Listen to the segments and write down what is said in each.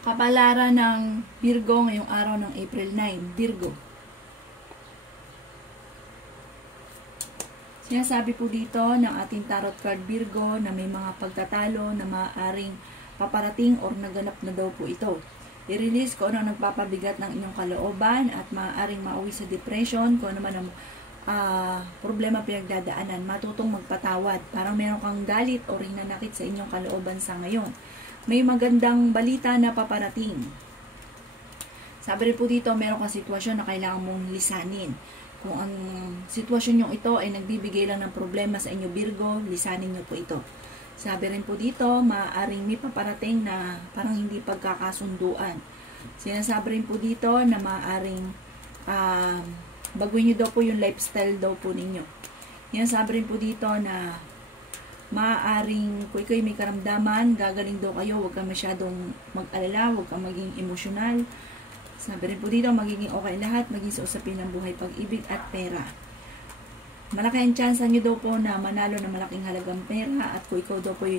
Kapalaran ng Virgo ngayong araw ng April 9. Virgo. Sinasabi po dito ng ating tarot card Virgo na may mga pagtatalo na maaaring paparating or naganap na daw po ito. I-release ko ano nagpapabigat ng inyong kalooban at maaaring mauwi sa depression kung ano man ang problema pinagdadaanan. Matutong magpatawad. Parang meron kang galit o hinanakit sa inyong kalooban sa ngayon. May magandang balita na paparating. Sabi rin po dito, meron kang sitwasyon na kailangan mong lisanin. Kung ang sitwasyon nyo ito ay nagbibigay lang ng problema sa inyo Virgo, lisanin nyo po ito. Sabi rin po dito, maaaring may paparating na parang hindi pagkakasunduan. Sinasabi rin po dito na maaaring baguhin nyo daw po yung lifestyle daw po ninyo. Yan sabi rin po dito na maaaring kung ikaw may karamdaman, gagaling daw kayo, huwag kang masyadong mag-alala, huwag kang maging emosyonal. Sabi rin po dito, magiging okay lahat, maging sa usapin ng buhay, pag-ibig at pera. Malaki ang chance nyo daw po na manalo na malaking halagang pera at kung ikaw daw po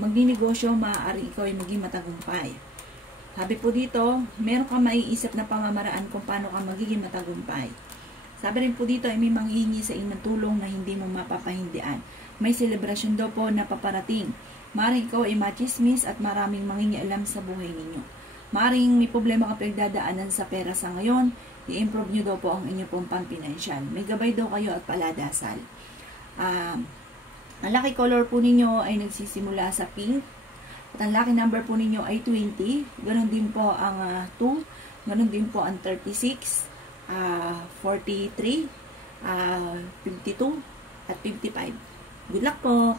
magninegosyo, maaaring ikaw ay maging matagumpay. Sabi po dito, meron kang maiisip na pamamaraan kung paano ka magiging matagumpay. Sabi rin po dito ay may manghihingi sa inyo ng tulong na hindi mo mapapahindian. May selebrasyon daw po na paparating. Maring ikaw ay machismis at maraming mangingialam sa buhay ninyo. Maring may problema ka pinagdadaanan sa pera sa ngayon, i-improve nyo daw po ang inyo pong pampinansyal. May gabay daw kayo at paladasal. Ang lucky color po ninyo ay nagsisimula sa pink. At ang lucky number po ninyo ay 20. Ganon din po ang 2. Ganon din po ang 36, 43, 52, at 55. Good luck po!